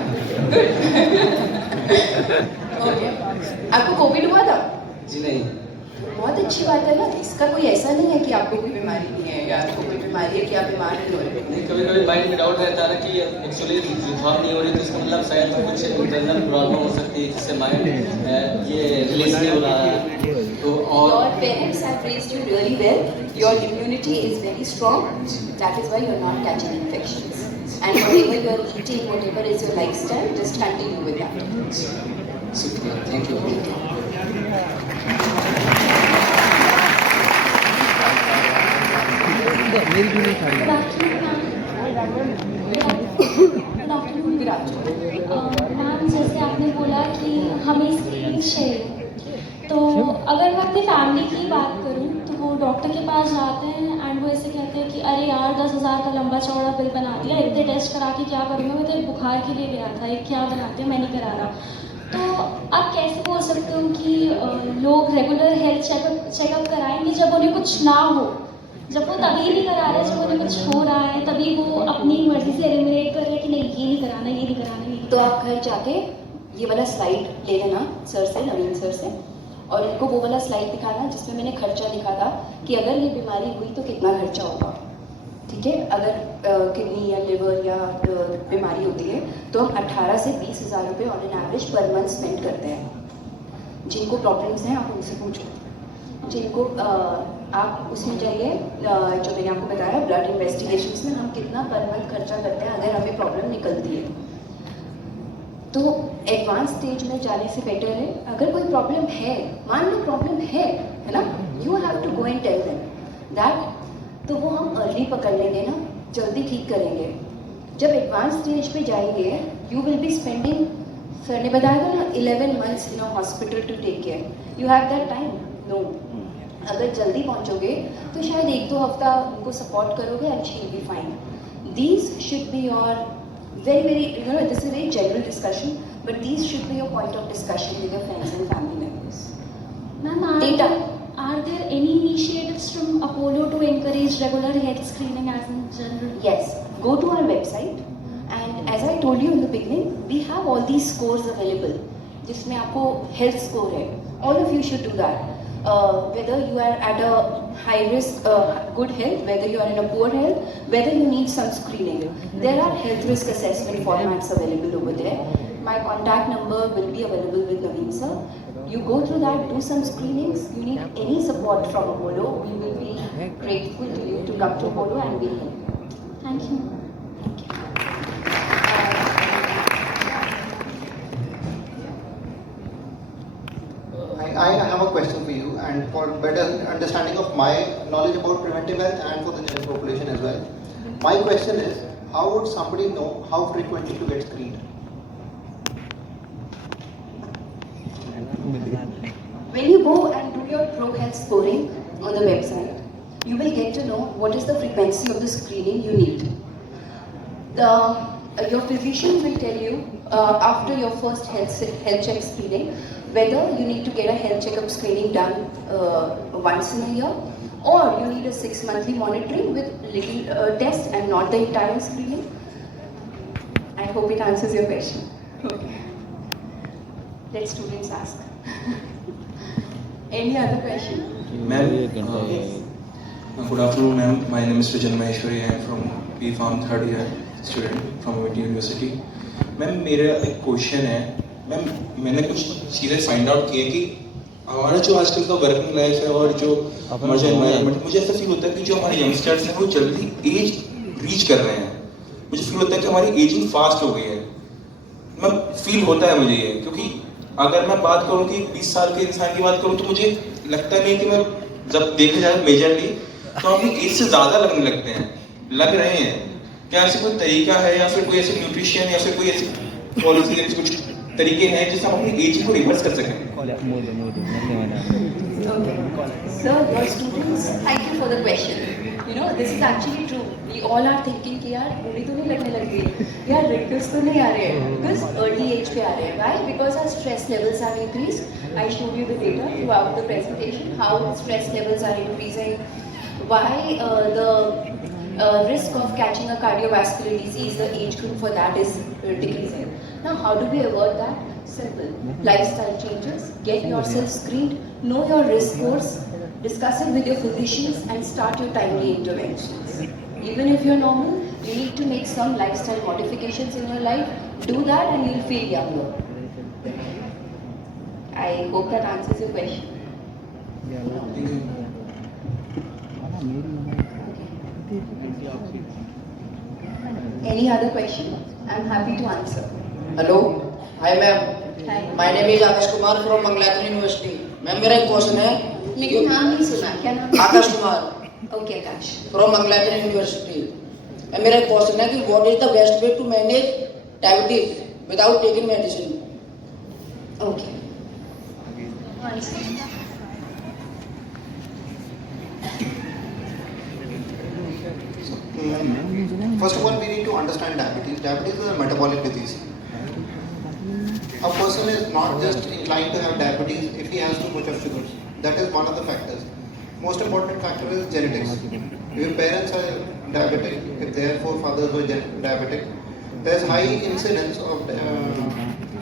Okay. आपको कोविड हुआ था? जी नहीं. बहुत अच्छी बात है ना, इसका कोई ऐसा नहीं है कि आपको कोई बीमारी नहीं है या आपको कोई बीमारी है कि आप बीमार नहीं हो रहे। कभी कभी माइंड में डाउट रहता है ना कि एक्चुअली जुकाम नहीं हो रही तो इसका मतलब शायद कुछ इंटरनल प्रॉब्लम हो सकती है जिससे माइंड ये रिलीज नहीं हो रहा है। तो और Your parents have raised you really well. Your immunity is very strong. That is why you are not catching infections. And whatever you are eating, whatever is your lifestyle, just continue with that. शुक्रिया, thank you. मेरी क्यों नहीं खाई? Ma'am जैसे आपने बोला कि हमें स्क्रीन चाहिए, तो अगर मैं अपनी फैमिली की बात करूं तो वो डॉक्टर के पास जाते हैं एंड वो ऐसे कहते हैं कि अरे यार 10,000 का लंबा चौड़ा बिल बना दिया, इतने टेस्ट करा के क्या करूँगा, मैं तो एक बुखार के लिए गया था, एक क्या बनाते हैं मैं नहीं करा रहा। तो आप कैसे बोल सकते हो कि लोग रेगुलर हेल्थ चेकअप कराएंगे जब उन्हें कुछ ना हो, जब वो तभी नहीं करा रहे जब उन्हें कुछ हो रहा है, तभी वो अपनी मर्जी से एलिमिनेट कर रहे हैं कि नहीं ये नहीं कराना, ये नहीं कराना, ये। तो आप घर जाके ये वाला स्लाइड ले लेना सर से, नवीन सर से, और इनको वो वाला स्लाइड दिखाना जिसमें मैंने खर्चा लिखा था कि अगर ये बीमारी हुई तो कितना खर्चा होगा। ठीक है, अगर किडनी या लिवर या बीमारी होती है तो हम 18 से 20,000 रुपये on an average per month spend करते हैं। जिनको प्रॉब्लम्स हैं आप उनसे पूछो, जिनको आप उसमें चाहिए जो मैंने आपको बताया ब्लड इन्वेस्टिगेशंस में हम कितना पर मंथ खर्चा करते हैं अगर हमें प्रॉब्लम निकलती है। तो एडवांस स्टेज में जाने से बेटर है, अगर कोई प्रॉब्लम है, मान लो प्रॉब्लम है ना, you have to go and tell them that, तो वो हम अर्ली पकड़ लेंगे ना, जल्दी ठीक करेंगे। जब एडवांस स्टेज पे जाएंगे you will be spending, sir ने बताया था ना 11 months in a hospital to take care, you have that time? No. अगर जल्दी पहुंचोगे तो शायद 1-2 हफ्ता उनको सपोर्ट करोगे and she will be fine. These should be your very this is a very general discussion, but these should be your point of discussion with your friends and family members. Ma'am, are there any initiatives from Apollo to encourage regular health screening as in general? Yes, go to our website and as I told you in the beginning, we have all these scores available जिसमें आपको health score है, all of you should do that. Whether you are at a high risk, good health, whether you are in a poor health, whether you need some screening. There are health risk assessment formats available over there. My contact number will be available with Naveen sir. You go through that, do some screenings. You need any support from Apollo, we will be grateful to you to come to Apollo and we help you. Thank you. I have a question for you, and for better understanding of my knowledge about preventive health and for the general population as well. My question is, how would somebody know how frequently to get screened? When you go and do your Pro Health scoring on the website, you will get to know what is the frequency of the screening you need. Your physician will tell you after your first health check screening whether you need to get a health checkup screening done once in a year, or you need a 6-monthly monitoring with little test and not the entire screening. I hope it answers your question. Okay. Let students ask. Any other question? Ma'am, good afternoon, ma'am. My name is Vijan Maheshwari. I am from B.Pharm 3rd year student from AMITY University. Ma'am, मेरा एक question है. Ma'am, मैंने कुछ चीज़ें find out की है कि हमारा जो आजकल का वर्किंग लाइफ है और जो हमारा जो एनवायरनमेंट, मुझे ऐसा फील होता है कि जो हमारे यंगस्टर्स हैं वो जल्दी एज रीच कर रहे हैं. मुझे फील होता है कि हमारी एजिंग फास्ट हो गई है. मैं फील होता है मुझे ये, क्योंकि अगर मैं बात करूँ कि 20 साल के इंसान की बात करूँ तो मुझे लगता नहीं कि मैं, जब देखा जाए मेजरली तो अपनी एज से ज़्यादा लगने लगते हैं, लग रहे हैं. क्या ऐसे कोई तरीका है या फिर कोई ऐसे न्यूट्रिशन या फिर कोई ऐसी पॉलिसी या कुछ तरीके हैं जिससे हम अपनी एजिंग को रिवर्स कर सकें? Okay. Sir, your students, thank you for the question. You know, this is actually true. We all are thinking कि यार बूढ़ी तो नहीं लगने लग गई, यार wrinkles तो नहीं आ रहे हैं, because early age पे आ रहे हैं. Why? Because our stress levels have increased. I showed you the data throughout the presentation, how stress levels are increasing, why the risk of catching a cardiovascular disease, the age group for that is decreasing. Now, how do we avoid that? Simple. Lifestyle changes, get yourself screened, know your risk scores, discuss it with your physicians and start your timely interventions. Even if you're normal, you need to make some lifestyle modifications in your life. Do that and you'll feel younger. I hope that answers your question. Any other question? I'm happy to answer. Hello, hi ma'am. Hi. My name is Akash Kumar from Mangalore University. Ma'am मेरा एक question है. लेकिन नाम नहीं सुना, क्या नाम? Akash Kumar. Okay, Akash. From Mangalore University. Ma'am मेरा एक क्वेश्चन है कि what is the best way to manage diabetes without taking medicine? Okay. One second. First of all, we need to understand diabetes. Diabetes is a metabolic disease. A person is not just inclined to have diabetes if he has too much of sugars. That is one of the factors. Most important factor is genetics. If your parents are diabetic, if their forefathers were diabetic, there is high incidence of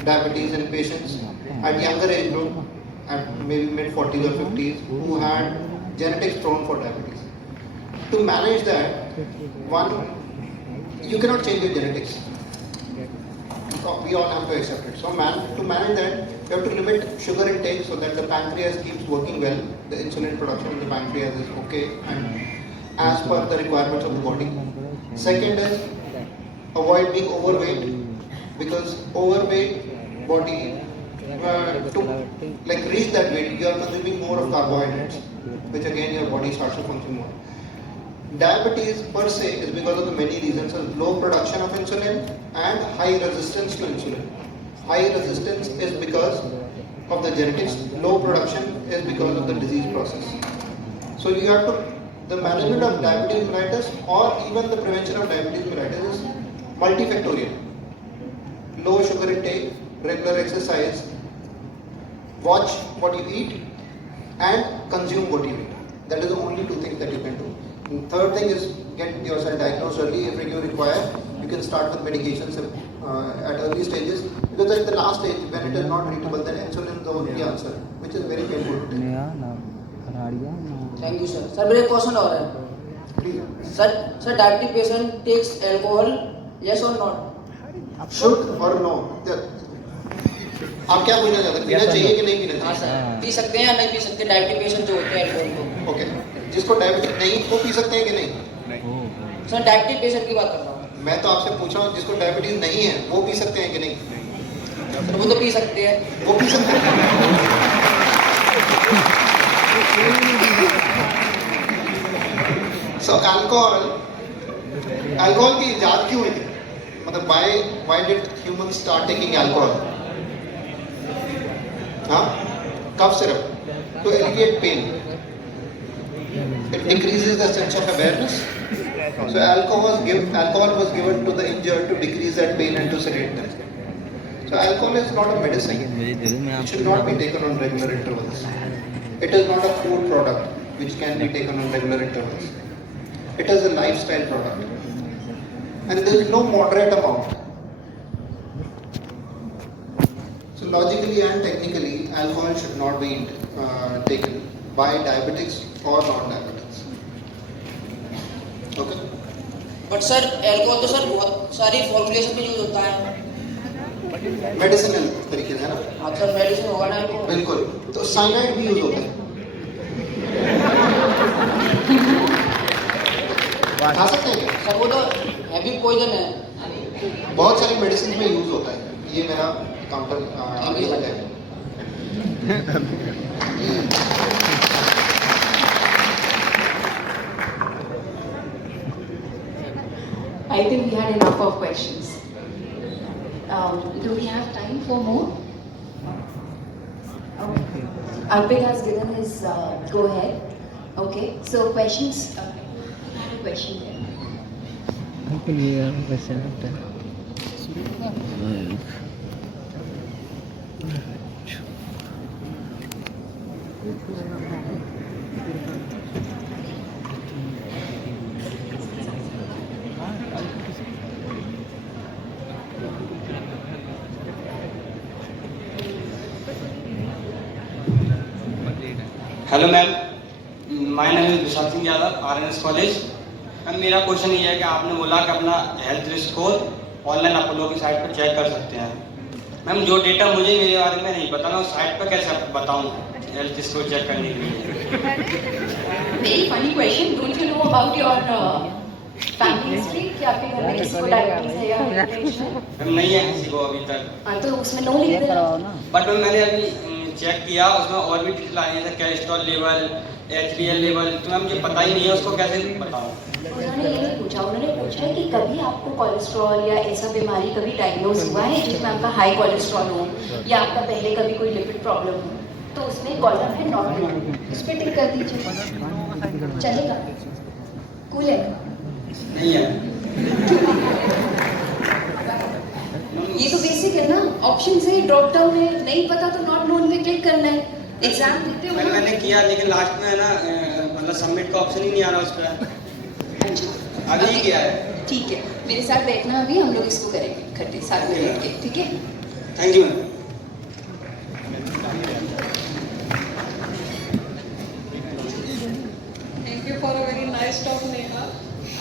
diabetes in patients at younger age group, at maybe mid 40s or 50s, who had genetics prone for diabetes. To manage that, one, you cannot change your genetics. We all have to accept it. So to manage that, you have to limit sugar intake so that the pancreas keeps working well. The insulin production in the pancreas is okay and as per the requirements of the body. Second is avoid being overweight, because overweight body to reach that weight, you are consuming more of carbohydrates, which again your body starts to function more. Diabetes per se is because of the many reasons: low production of insulin and high resistance to insulin. High resistance is because of the genetics, low production is because of the disease process. So you have to, the management of diabetes mellitus or even the prevention of diabetes mellitus is multifactorial. Low sugar intake, regular exercise, watch what you eat and consume what you eat. That is the only two things that you can do. And third thing is get yourself diagnosed early. If you require, you can start with medications at early stages, because at the last stage, when it is not treatable, then insulin is the only answer, which is very painful to take. Thank you, sir. Sir, मेरा question और है. Sir, diabetic patient takes alcohol, yes or not? Should or no? आप क्या पूछना चाहते हैं? पीना चाहिए कि नहीं पीना चाहिए? हाँ सर. पी सकते हैं या नहीं पी सकते डायबिटिक पेशेंट जो होते हैं अल्कोहल को? ओके. जिसको डायबिटिक नहीं, वो पी सकते हैं कि नहीं? सर डायबिटिक पेशेंट की बात कर रहा हूँ. मैं तो आपसे पूछ रहा हूँ, जिसको डायबिटीज नहीं है वो पी सकते हैं कि नहीं? सर वो तो पी सकते हैं. वो पी सकते हैं. So alcohol की इजाद क्यों हुई? मतलब why did humans start taking alcohol? हाँ? Cough syrup to alleviate pain. It decreases the sense of awareness. So alcohol was given to the injured to decrease that pain and to sedate them. So alcohol is not a medicine. It should not be taken on regular intervals. It is not a food product which can be taken on regular intervals. It is a lifestyle product. And there is no moderate amount. So logically and technically, alcohol should not be taken by diabetics or non-diabetics. Okay? But sir, alcohol तो sir बहुत सारी formulation में use होता है. Medicinal तरीके से है ना? हाँ सर, मेडिसिन होगा ना alcohol? बिल्कुल. तो साइनाइड भी यूज होता है. खा सकते हैं क्या? सर वो तो हैवी पॉइजन है. बहुत सारी मेडिसिन में यूज होता है. ये मेरा काउंटर है. I think we had enough of questions. Do we have time for more? Okay. Arpit has given his go ahead. Okay, so questions. I have a question there. Hello ma'am, my name is Vishal Singh Yadav, RNS college. Ma'am मेरा question ये है कि आपने बोला कि अपना health risk को online Apollo की साइट पर चेक कर सकते हैं। मैम जो डेटा मुझे मेरे बारे में नहीं पता, मैं उस साइट पर कैसे बताऊँ हेल्थ रिस्क को चेक करने के लिए? Very funny question. Don't you know about your family history? कि आपके घर में किसी को डायबिटीज है या हाइपरटेंशन? मैम नहीं है किसी को अभी तक। हाँ तो उसमें नो लिख देना। बट मैम मैंने अभी चेक किया, उसमें और भी डिटेल आई है, कोलेस्ट्रॉल लेवल, HDL लेवल, तो मैम मुझे पता ही नहीं है, उसको कैसे बताऊँ? उन्होंने ये नहीं पूछा, उन्होंने पूछा है कि कभी आपको कोलेस्ट्रॉल या ऐसा बीमारी कभी डायग्नोज हुआ है जिसमें आपका हाई कोलेस्ट्रॉल हो या आपका पहले कभी कोई लिपिड प्रॉब्लम हो, तो उसमें कॉलम है नॉट, उस पर टिक कर दीजिए, चलेगा? कूल है? नहीं है। ये तो बेसिक है ना, ऑप्शन है, ड्रॉप डाउन है, नहीं पता तो नॉट नोन पे क्लिक करना है। एग्जाम देते हो? मैंने किया लेकिन लास्ट में है ना मतलब सबमिट का ऑप्शन ही नहीं आ रहा उस पर। अभी ही किया है। ठीक है, मेरे साथ बैठना, अभी हम लोग इसको करेंगे इकट्ठे साथ में बैठ के, ठीक है? Thank you ma'am. Thank you for a very nice talk, Neha.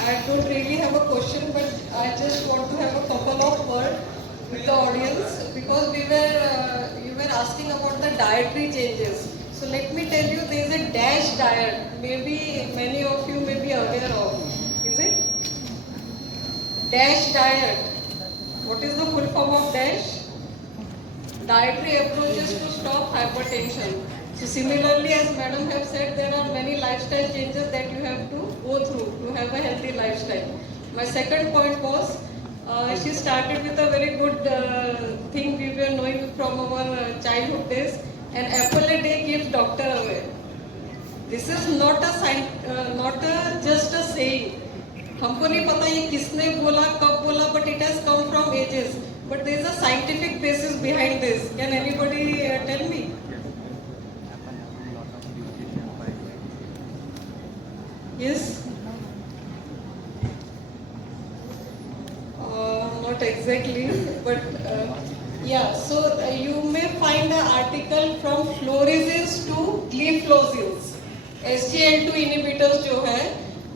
I don't really have a question, but I just want to have a couple of words with the audience because you were asking about the dietary changes. So let me tell you, there is a DASH diet. Maybe many of you may be aware of. Is it? DASH diet. What is the full form of DASH? Dietary approaches to stop hypertension. So similarly, as madam have said, there are many lifestyle changes that you have to go through to have a healthy lifestyle. My second point was, she started with a very good thing we were knowing from our childhood days, an apple a day keeps doctor away. This is not just a saying. हमको नहीं पता ये किसने बोला, कब बोला, but it has come from ages. But there is a scientific basis behind this. Can anybody tell me? Yes? Not exactly, but yeah. So you may find an article from fluorescence to gliflozins. SGLT2 inhibitors जो है,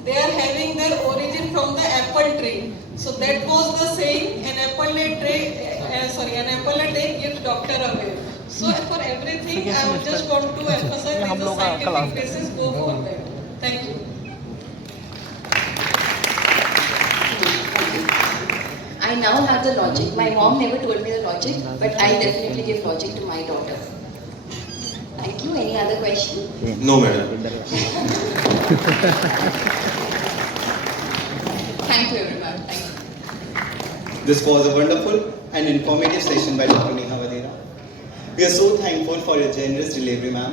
they are having their origin from the apple tree. So that was the saying, an apple a day keeps doctor away. So for everything, I would just want to emphasize there is a scientific basis. Go for that. Thank you. I now have the logic. My mom never told me the logic, but I definitely give logic to my daughter. Thank you. Any other question? No, madam. Thank you, everyone. Thank you. This was a wonderful and informative session by Dr. Neha Wadhera. We are so thankful for your generous delivery, ma'am.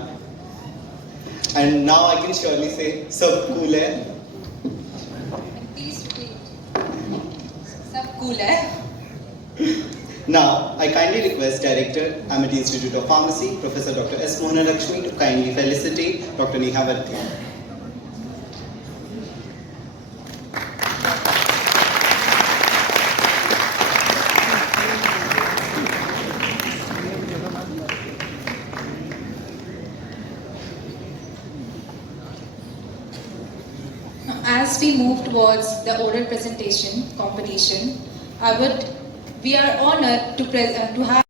And now I can surely say, sab cool hai. Please repeat. Sab cool hai. Now, I kindly request Director, AMITY Institute of Pharmacy, Professor Dr. S. Mohanalakshmi to kindly felicitate Dr. Neha Wadhera. As we move towards the oral presentation competition, we are honored to have